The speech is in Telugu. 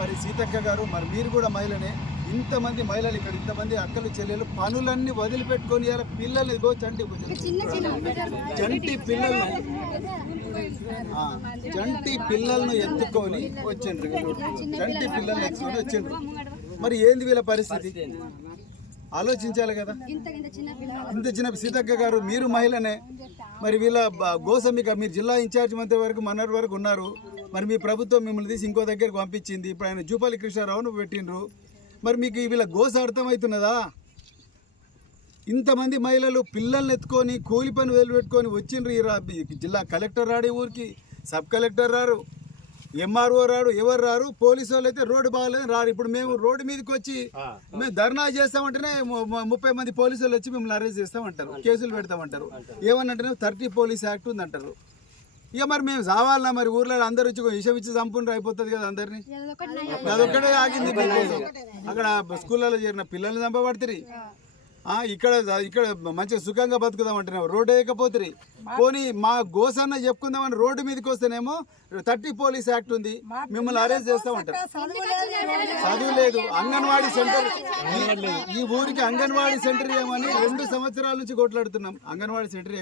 మరి సీతక్క గారు, మరి మీరు కూడా మహిళనే. ఇంతమంది మహిళలు ఇక్కడ, ఇంతమంది అక్కలు చెల్లెలు పనులన్నీ వదిలిపెట్టుకొని ఇలా పిల్లలు ఇదిగో చంటి పిల్లలను ఎత్తుకొని వచ్చిండ్రు. చంటి పిల్లల్ని ఎత్తుకొని వచ్చిండ్రు. మరి ఏంది వీళ్ళ పరిస్థితి ఆలోచించాలి కదా. ఇంత చిన్న సీతక్క గారు మీరు మహిళనే. మరి వీళ్ళ గోసమిక మీరు జిల్లా ఇన్ఛార్జ్ మంత్రి వరకు మొన్నటి వరకు ఉన్నారు. మరి మీ ప్రభుత్వం మిమ్మల్ని తీసి ఇంకో దగ్గరకు పంపించింది. ఇప్పుడు ఆయన జూపల్లి కృష్ణారావును పెట్టిండ్రు. మరి మీకు వీళ్ళ గోస అర్థమవుతున్నదా? ఇంతమంది మహిళలు పిల్లల్ని ఎత్తుకొని కూలి పని వదిలిపెట్టుకొని వచ్చిండ్రు. ఈ జిల్లా కలెక్టర్ రాడు, ఊరికి సబ్ కలెక్టర్ రారు, ఎంఆర్ఓ రాడు, ఎవరు రారు. పోలీసు వాళ్ళు అయితే రోడ్డు బాగాలేదు రారు. ఇప్పుడు మేము రోడ్డు మీదకి వచ్చి మేము ధర్నా చేస్తామంటేనే 30 మంది పోలీసు వాళ్ళు వచ్చి మిమ్మల్ని అరెస్ట్ చేస్తామంటారు, కేసులు పెడతామంటారు. ఏమన్నంటే 30 పోలీస్ యాక్ట్ ఉందంటారు. ఇక మరి మేము చావాలన్నా? మరి ఊర్లో అందరూ వచ్చి విషం ఇచ్చి చంపుండ్రు అయిపోతుంది కదా అందరినీ. అదొక్కటే ఆగింది మీకోసం. అక్కడ స్కూళ్ళలో చేరిన పిల్లల్ని చంపబడుతుంది. ఇక్కడ ఇక్కడ మంచిగా సుఖంగా బతుకుదామంటున్నావు, రోడ్డు వేయకపోతుంది. పోనీ మా గోసన్న చెప్పుకుందామని రోడ్డు మీదకి వస్తేనేమో 30 పోలీస్ యాక్ట్ ఉంది, మిమ్మల్ని అరెస్ట్ చేస్తామంటారు. చదువు లేదు. అంగన్వాడీ సెంటర్, ఈ ఊరికి అంగన్వాడీ సెంటర్ ఏమని 2 సంవత్సరాల నుంచి కొట్లాడుతున్నాం. అంగన్వాడీ సెంటర్